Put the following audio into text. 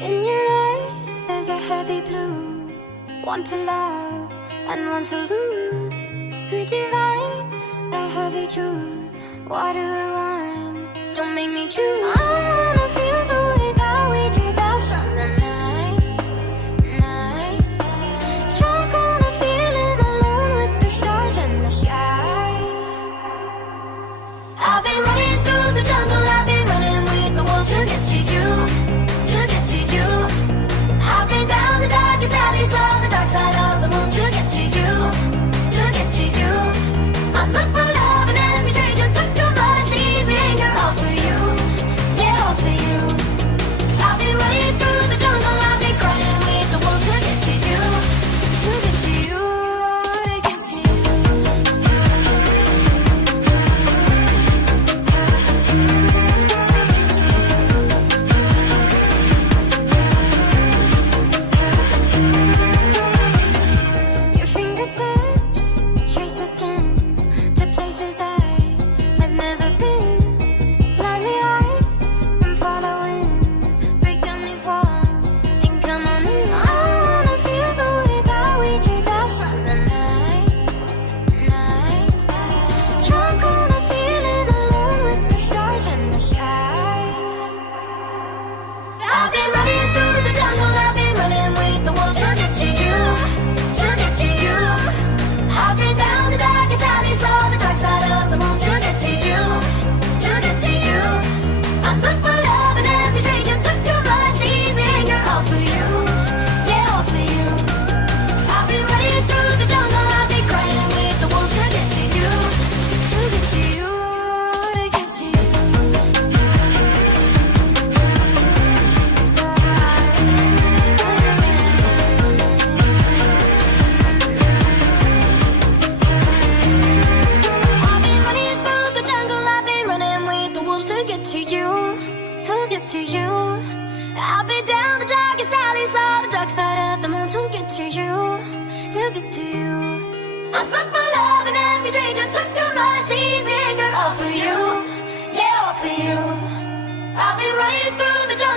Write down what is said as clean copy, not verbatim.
In your eyes, there's a heavy blue. Want to love and want to lose. Sweet divine, a heavy truth. Water or wine, don't make me choose. I wanna feel the way that we did that summer night. Drunk on a feeling alone with the stars in the sky. I've been running through the jungle, I've been running with the wolves to get to you, to get to you. I've been down the darkest alleys, saw the dark side of the moon to get to you, to get to you. I'm looking for love and every stranger took too much easy anger, all for you, yeah, all for you. I've been running through the jungle, I've been crying with the wolves to get to you, to get to you, get to you. Your fingertips trace my skin to places I've never been. Blindly I'm following. Break down these walls and come on in. I wanna feel the way that we did that summer night. Drunk on a feeling alone with the stars in the sky. I've been running through the jungle, I've been running with the wolves to get to you, to get to you. I've been down the darkest alleys, saw the dark side of the moon to get to you, to get to you. I'm looking for love and every stranger took too much easy anger, all for you, yeah, all for you. I've been running through the jungle, I've been crying with the wolves to get to you, to get to you, get to you. I've been running through the jungle, I've been running with the wolves to get to you, to get to you. I've been down the darkest alleys, saw the dark side of the moon to get to you, to get to you. I'm looking for love and every stranger took too much easy anger, all for you, yeah, all for you. I've been running through the jungle.